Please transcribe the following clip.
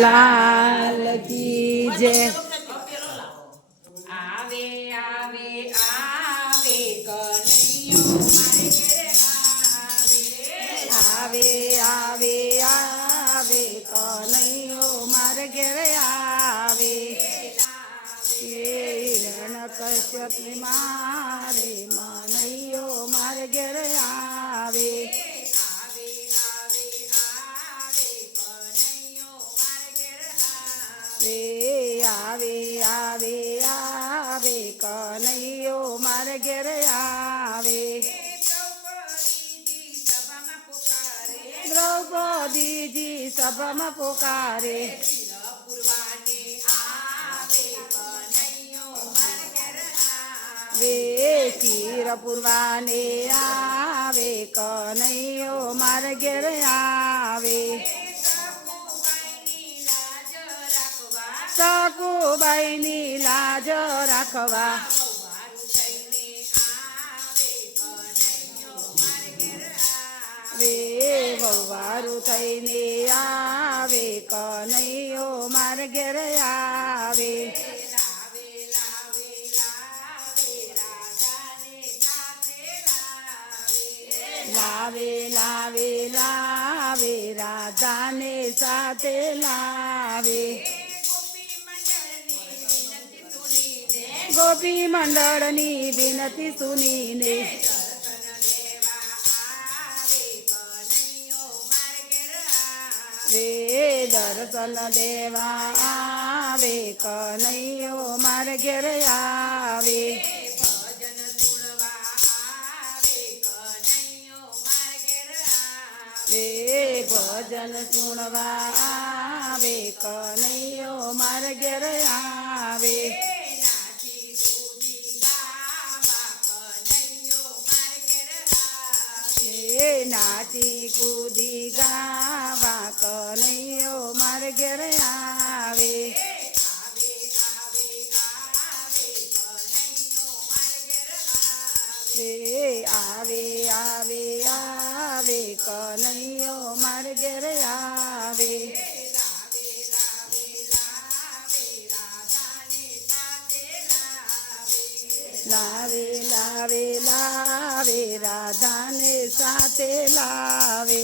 લાલ કી જય. આવે આવે આવે કનૈયો મારે ઘેરે આવે. આવે આવે આવે કનૈયો મારે ઘેરે આવે. હિરણ્યકશ્યપ મારે મનૈયો મારે ઘેરે આવે. આવે આવે આવે કનૈયો મારે ઘેરે આવે. દ્રૌપદીજી સભામાં પોકારે. વે ચીર પૂરવાને આવે કનૈયો મારે ઘેરે આવે. સકુબાઈની લાજ રાખવા. વે વહુવારું થઈને આવે કનૈયો મારે ઘેરે આવે. લાવે લાવે લાવે રાધાને સાથે લાવે. ગોપી મંડળની વિનતી સુનીને રે દર્શન દેવા આવે કનૈયો મારે ઘેરે આવે. ભજન સુણવા આવે કનૈયો મારે ઘેરે આવે. નાચી કૂદી ગાવા કનૈયો મારે ઘેરે આવે. આવે આવે આવે કનૈયો મારે ઘેરે આવે. લાવે લાવે લાવે રાધાને સાથે લાવે.